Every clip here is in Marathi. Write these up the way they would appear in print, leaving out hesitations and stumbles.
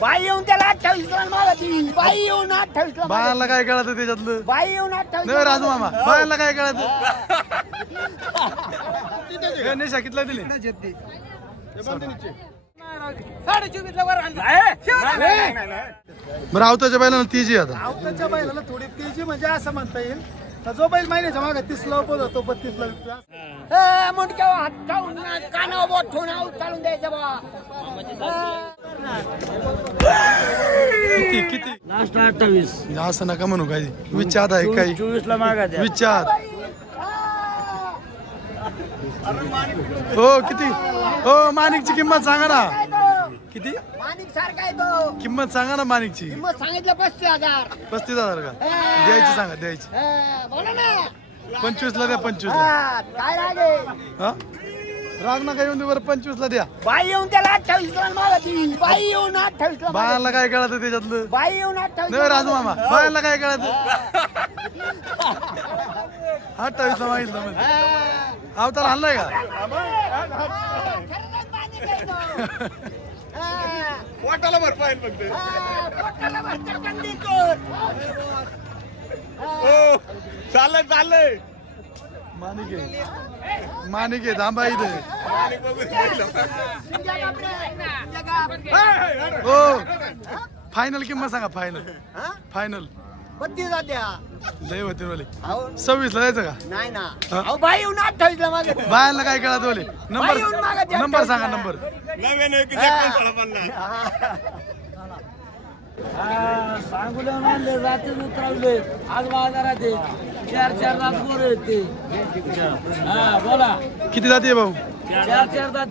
बाई येऊन त्याला 28 मागती. बाई येऊन 28 बायाला काय कळत त्याच्यातलं? बाई येऊन 28 राजू मामा बायाला काय कळत? निशा कितला दिली? 24 वर बरं आवताच्या बैलाला तेजी आता. आवताच्या बैलाला थोडी तेजी म्हणजे असं म्हणता येईल. जो बैल महिन्याच्या मागे 30 ला उपत होतो 32 ला मुंडक्यावर हात ठेवून कानावर बोट ठेवून आऊत चालून द्यायचं बा. किती किती लास्ट 28. असं नका म्हणू काही विचार आहे काही 24 ला मागा द्या. विचार. हो किती? हो माणिकची किंमत सांगा ना. किती माणिक सारखा आहे तो. किंमत सांगा ना माणिकची. किंमत सांगितलं 35,000. 35,000 का? द्यायची सांगा द्यायची. बोला ना 25 ला द्या. 25 ला काय रागे हा राग नका येऊन दे. बरं 25 ला द्या. बाई येऊन त्याला 28 मागती. बाई येऊन 28 बायाला काय कळत त्याच्यातलं? बाई येऊन 28 राजू मामा बायाला काय कळत? 28 ला मागितलं म्हणजे अवतार हल्लाय का? वाटाला भरपाई फक्त. चाललंय मानिक आहे थांबा इथे. हो फायनल किंमत सांगा. फायनल 32 द्या. लय होते बोले. 26 ला द्यायचं का? नाही ना अहो बाई येऊन 28 ला मागत. बायाला काय कळत बोले? नंबर सांगा. नंबर सांगून आणले रात्री उतरवले. आज बाजारात 4 दात गोर येते. हा बोला किती जाती भाऊ? 4 दात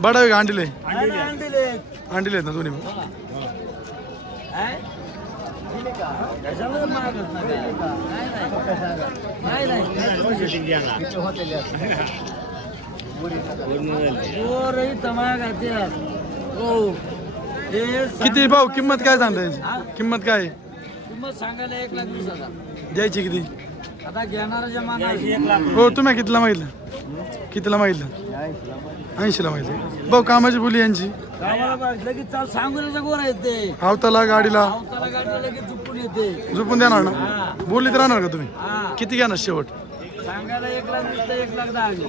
बडा का अंडीले? अंडीले ना दोन्ही. कशाला मागत किती भाऊ किंमत काय सांगता? किंमत काय? किंमत सांगायला 1,20,000. द्यायची किती? आता घेणारा जमाना. हो तुम्ही कितीला मागितलं? कितीला मागितलं? 80 ला मागितलं. भाऊ कामाची बोली यांची लगेच सांगोल्याच्या गोर येते. आवताला गाडीला गाडीला लगेच झुपून येते. झुपून देणार ना? बोलीत राहणार का तुम्ही? किती घेणार शेवट? सांगायला 1,20,000 तर 1,10,000.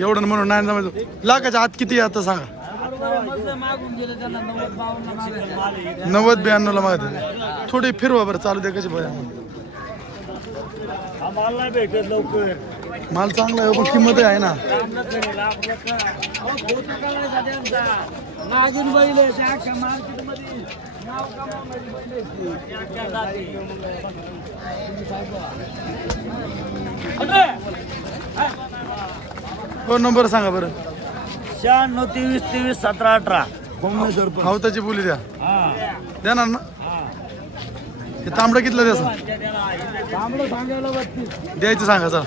एवढं म्हणून नाही जमायचं. लाखाच्या आत किती आता सांगा? मागून गेले त्यांना 90-52 90-92 ला मागत. थोडी फिरवा बरं चालू द्या. कशी बघा आम्हाला नाही भेटत लवकर. माल चांगला आहे पण किंमत आहे ना. नागिन बैल त्या मार्केटमध्ये नाव कमावणारी हो नंबर सांगा बरं. 96 23 23 17 18. आवताची बोली द्या. देणार ना? हे तांबडं कितलं द्यायचं? तांबडं सांगायला 32. द्यायचं सांगा चला.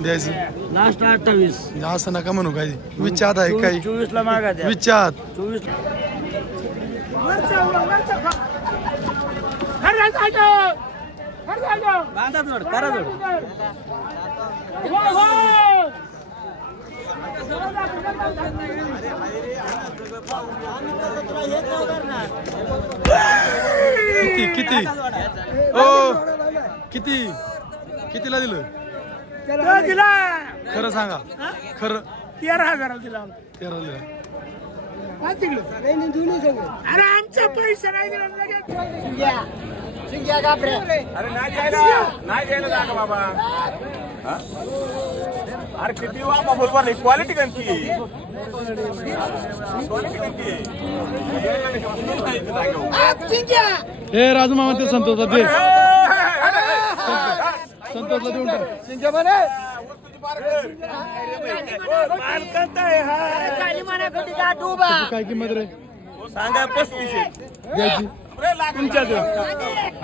द्यायचं लास्ट 28. असं नका म्हणू काही विचार आहे काही 24 ला मागा द्या. विचार. 24 बांधा जोड करा जोड. किती किती? ओ किती कितीला दिलं? दिला खरं सांगा. खरं 13,000 दिला. 13 दिला. अरे आमचा पैसा नाही दिला. शिंग्या गाबरे. अरे नाही द्यायला जागा बाबा. अरे किती बाबा बोलवा नाही. क्वालिटी कोणती? हे राजू मामा ते संतोषला दे. संतोषला देऊन टाक. शिंग्या म्हणे काय किंमत रे? सांगा 35. द्यायची तुमच्या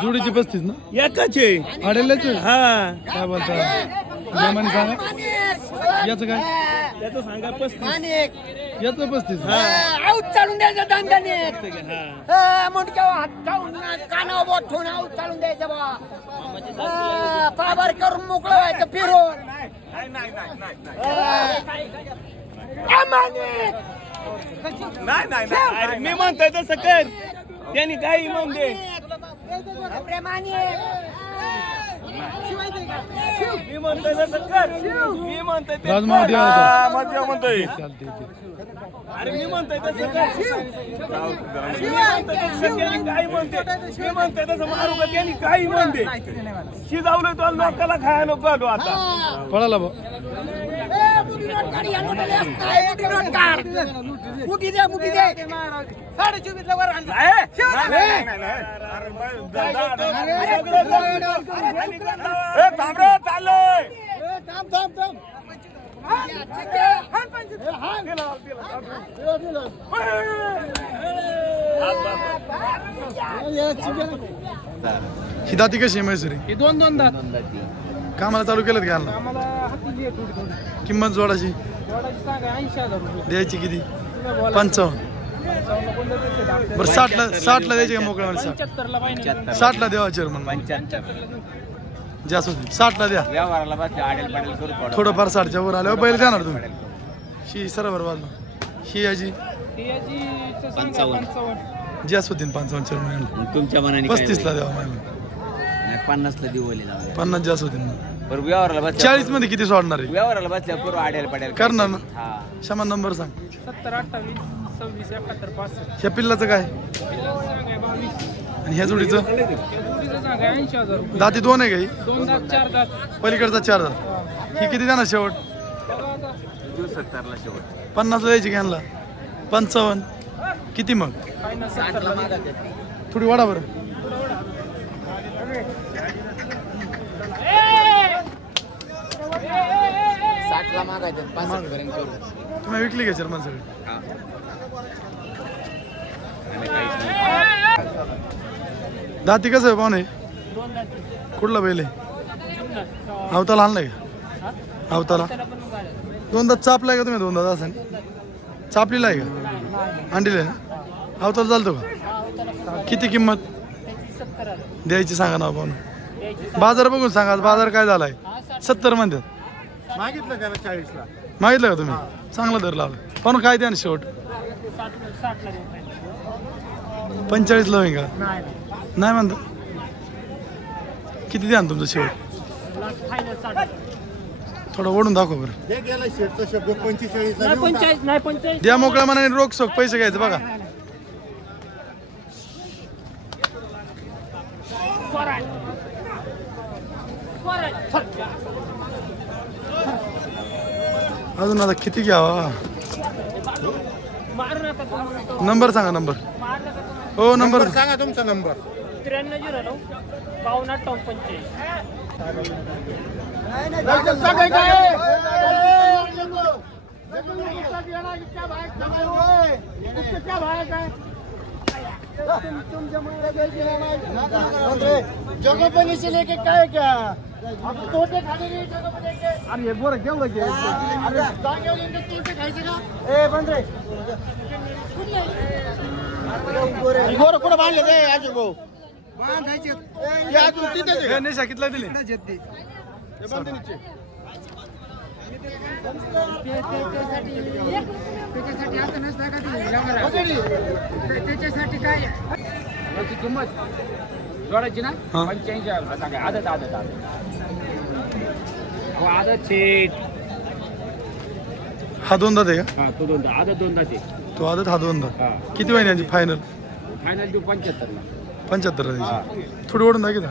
जोडीची 35 ना? एकाचे आडेलच. हा काय बोलता? जमाने सांगा. याचं काय? त्याचं सांगा 35. याचं 35. आऊत चालून द्यायचं दांडाने. मुंडक्यावर हात ठेवून कानावर बोट ठेवून आऊत चालून द्यायचं बा. पाबार करून मोकळं व्हायचं फिरून. नाही नाही नाही अरे मी म्हणतोय तसं कर त्यांनी काही म्हणून दे प्रेमाने मी म्हणतोय तसं कर मी म्हणतोय ते राजमाव कर. द्या हा, मग म्हणतोय चालते अरे मी म्हणतोय तसं कर मी म्हणतोय तसं त्यांनी काही म्हणते मी म्हणतोय तसं मारू का त्यांनी काही म्हणते शिजावलं तो लोकाला खायला पाहतो आता पळाला भाऊ मुठी दे मुठी दे 24.5 ला वर आणलं. नाही, नाही, नाही. अरे, ए, थांब रे, चाललोय. ही दाती कशी आहे मैसुरी हे दोन दात कामाला चालू केलं का यांना? आम्हाला हाती दे थोडी किंमत जोडाची जोडाची सांगा 80,000 रुपये द्यायची किती तुम्ही बोला 55 बरं 60 ला द्यायची का मोकळ्या 75 ला पाहिजे 60 ला द्यावा चेअरमन जास्त होती 60 ला द्या व्यवहाराला बसले आडेल पाडेल करू थोडंफार 60च्या वर आल्यावर बैल जाणार तुम्ही ही सरबर बाजू ही याची याची सांगा 55 जास्त होती 55 चेअरमन तुमच्या मनाने 35 ला द्यावा मला 50 ला दिवली 50 जास्त होती बरं व्यवहाराला बस 40 मध्ये किती सोडणार आहे व्यवहाराला बसल्या करू आडेल पाडेल करणार ना हा क्षमा नंबर सांग 70 28 26 71 65 ह्या पिल्लाचं काय सांगा 22 आणि ह्या जोडीचं सांगा 80,000 रुपये दाती दोन आहे का ही दोन दात चार दात पलीकडचा 4 दात ही किती देणार शेवट 70 ला शेवट 50 ला द्यायची घ्यायला 55 किती मग फायनल 70 ला थोडी वाढा बरं तुम्ही विकली का चेअरमन सगळी दाती कसं आहे पाहुणे कुठला बैल आहे अवताला आणलाय का अवताला दोनदा चापलाय का तुम्ही दोनदा असं चापलेला आहे का अंडीला आहे ना अवताला चालतो का किती किंमत द्यायची सांगा ना पाहुणे बाजार बघून सांगा बाजार काय झालाय 70 म्हणतात मागितलं त्याला 40 ला मागितलं का तुम्ही चांगला दर लावला पण काय द्या ना शेवट 45 ला होईल का नाही म्हणता किती द्या ना तुमचं शेवट थोडं ओढून दाखव बरं हे गेला शेटचा शब्द 45 द्या मोकळ्या मनाने रोख सोख पैसे घ्यायचं बघा अजून आता किती घ्यावा नंबर सांगा नंबर हो नंबर सांगा तुमचा नंबर 9309 5285 जगोपनी से लेके काय क्या अब तोटे खाने नहीं जगोपनी के अरे ये बोरा क्या लगे अरे जागे इनके तोटे खायचे का ए बंदरे गोर कुठे बांधले ते आजू गो बांधायचे या तू तिथे निशा कितला दिले ते बांधे नीचे त्याच्यासाठी असं नसतं का ते त्याच्यासाठी काय याची किंमत जोडायची ना हा. 85 सांगा आदत आदत आदत आदत शेट हा दोनदा आहे का हा तो दोनदा आदत दोनदा ते तो आदत हा दोनदा हा किती महिन्यांची फायनल फायनल देऊ 75 ला 75 द्यायची थोडी ओढून दाखी ना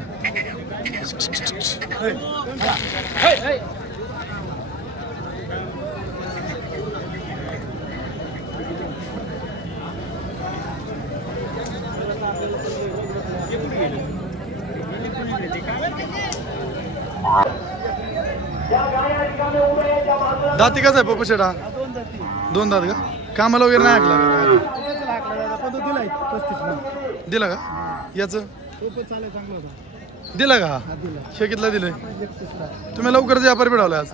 दाती कसा आहे पप्पू शेटा दोन दात का कामाला वगैरे नाही ऐकला पण तो दिलाय 35 ला दिला का याचं तो पण चालेल चांगला होता दिला का हा दिला हे कितला दिलंय 31 ला तुम्ही लवकरच व्यापार मिळवला आज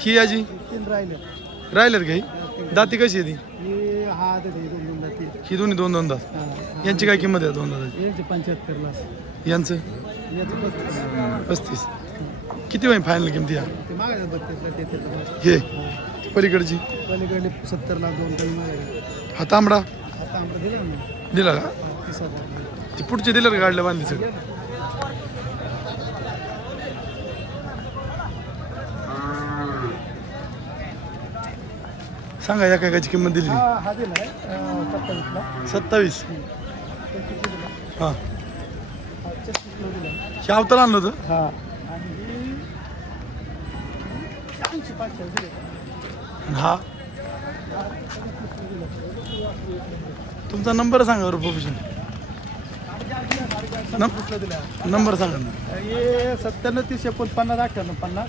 ही याची 3 राहिले राहिलेत का ही दाती कशी आहे ती हे हा ते दोन दाती ही दोन्ही दोन दोन दात हा यांची काय किंमत आहे दोन दाताची यांचे 75 ला यांचं याचे 35 35 किती होईल फायनल किमती या ते मागायचं 32 ला ते हे पलीकडची पलीकडे 70 ला 2 टन मिळाले. हा तांबडा आता आमचं दिलं ना दिला का 30,000. ती पुढचे दिलं का गाडल्या बांधली सगळं सांगा एका एकाची किंमत दिली हा दिला 27 ला 27 हा हा 36 किलो दिला. हे अवताला आणलं होतं हा आणि 80-500 दिले. आणि हा तुमचा नंबर सांगा बरं प्रोफेशन नंबर सांगा ना हे 97 30 49 58 50.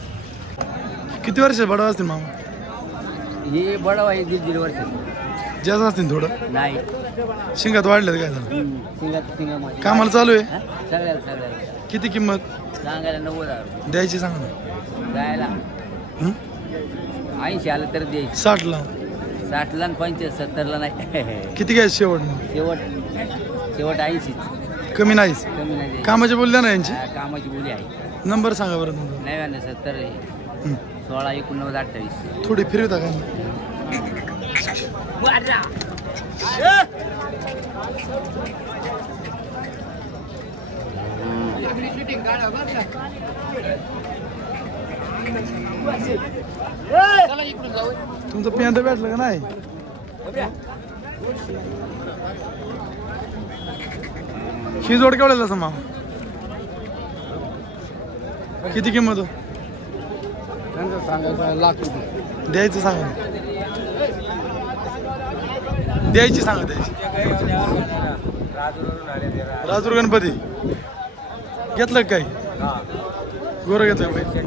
किती वर्ष बडा असतील मामा हे बडा आहे 1.5 वर्ष जास्त असतील थोडं नाही शिंगात वाढलं काय झालं सिंगामध्ये कामाला चालू आहे सगळ्याला किती किंमत सांगायला 90,000 द्यायची सांगा ना जायला हं? 80 आलं तर द्यायची 60 ला 60 ला 75 ला नाही किती घ्यायचं शेवट मग? शेवट 80 कमी नाहीच कमी नाही द्यायची. कामाची बोलल्या ना यांची कामाची बोली आहे नंबर सांगा बरं तुमचा 99 हं. 16 89 28 थोडी फिरवता का तुमचं पेंट भेटलं का नाही ही जोड केवढ्याला असं मामा किती किंमत हो सांगायचं लाख रुपये. द्यायचं सांगा द्यायची सांगा द्यायची राजूर गणपती घेतलं का काही गोरं घेतलं का काही?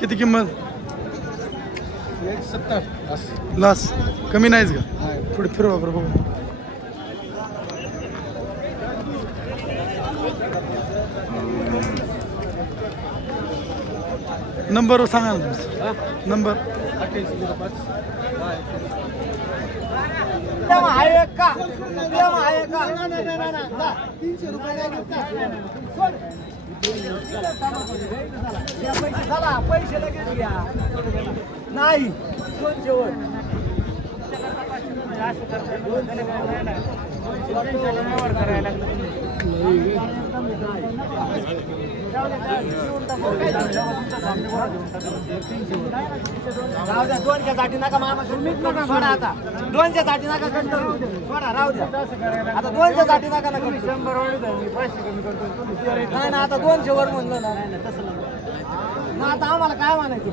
किती किंमत 70 लास कमी नाहीच का थोडी फिरवा बरं बघू नंबर सांगा ना तुमचा नंबर 2805. आहे का आहे का 300 रुपये पैसे झाला पैसे लगेच घ्या नाही 200 वर राहू द्या 200 साठी नका मामा सोडा आता 200 साठी नका कंट्रोल सोडा राहू द्या आता 200 साठी नका 100 नाही ना आता 200 वर म्हणलं ना नाही तसं ना आता आम्हाला काय म्हणायचं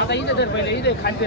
आता इथे तर पहिले इथे खाली